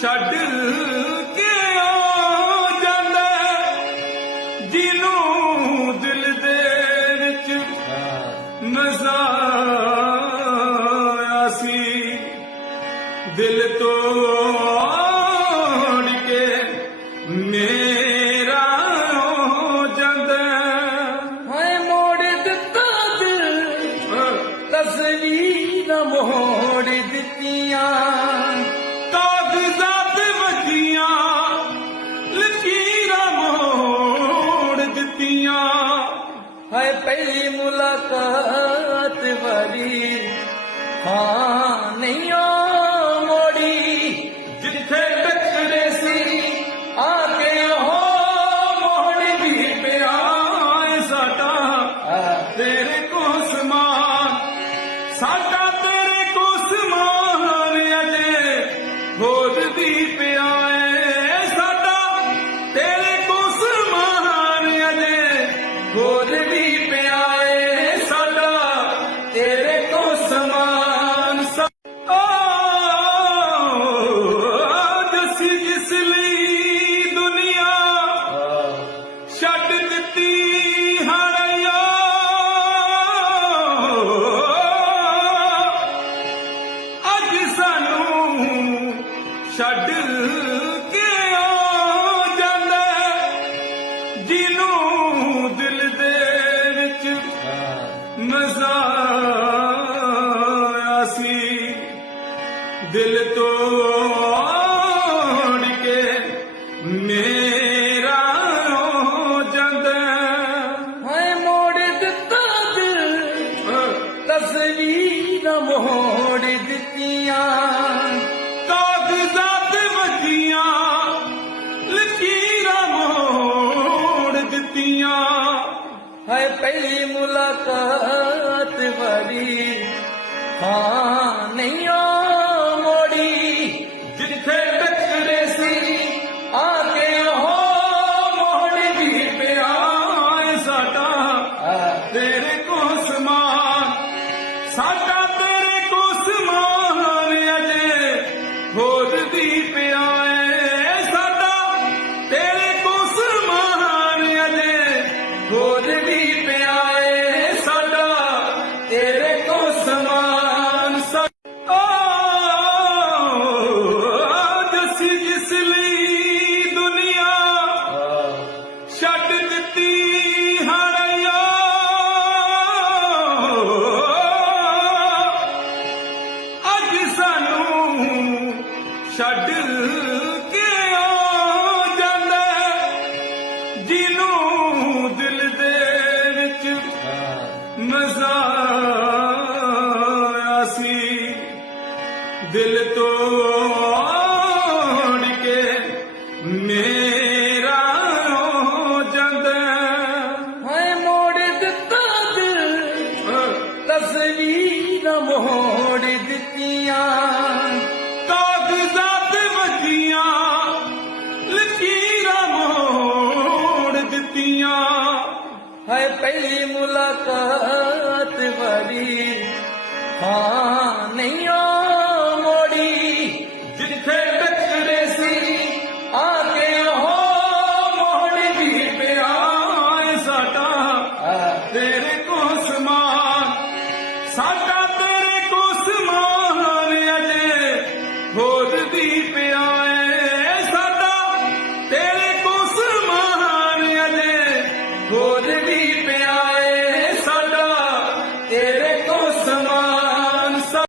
ਛੱਡ ਕੇ ਆ ਜਾਂਦਾ ਜਿਹਨੂੰ ਦਿਲ ਦੇ ਵਿੱਚ ਮਜ਼ਾ ਆਇਆ ਸੀ। ਦਿਲ ਤੋੜ ਕੇ ਮੇਰਾ ਹੋ ਜਾਂਦਾ ਹਾਏ ਮੋੜ ਦਿੱਤਾ ਦਿਲ ਤਸਵੀਰਾਂ ਮੋੜ ਦਿੱਤੀਆਂ। ਹਾਏ ਪਹਿਲੀ ਮੁਲਾਕਾਤ ਵਾਲੀ ਹਾਂ ਨਹੀਂ ਓ ਮੋੜੀ ਜਿੱਥੇ ਟੱਕਰੇ ਸੀ ਆ ਕੇ ਹੋ ਮੋੜ ਵੀ ਪਿਆ ਸਾਡਾ ਤੇਰੇ ਕੋ ਸਮਾਨ ਸਾਡਾ ਦਿਲ ਤੋੜ ਕੇ ਮੇਰਾ ਹੋ। ਜਾਂਦਾ ਹਾਏ ਮੋੜ ਦਿੱਤਾ ਦਿਲ ਤਸਵੀਰਾਂ ਮੋੜ ਦਿੱਤੀਆਂ। ਕਾਗਜ਼ਾਤ ਵਜੀਆਂ ਲਕੀਰਾਂ ਮੋੜ ਦਿੱਤੀਆਂ। ਹਾਏ ਪਹਿਲੀ ਮੁਲਾਕਾਤ ਵਾਲੀ ਹਾਂ ਨਹੀਂ ਸਾਡਾ ਛੱਡ ਕੇ ਆ ਜਾਂਦਾ ਜਿਹਨੂੰ ਦਿਲ ਦੇ ਵਿੱਚ ਮਜ਼ਾ ਆਇਆ ਸੀ। ਦਿਲ ਤੋੜ ਕੇ ਮੇਰਾ ਹੋ ਜਾਂਦਾ ਹਾਏ ਮੋੜ ਦਿੱਤਾ ਦਿਲ ਤਸਵੀਰਾਂ ਮੋੜ ਦਿੱਤੀਆਂ। ਵਰੀ। ਹਾਂ ਨਹੀਂ ਓ ਮੋੜੀ ਜਿੱਥੇ ਟੱਕਰੇ ਸੀ ਆ ਕੇ ਹੋ ਮੋੜ ਵੀ ਪਿਆ ਸਾਡਾ। ਤੇਰੇ ਕੋ ਸਮਾਨ ਸਾਡਾ ਤੇਰੇ ਕੋ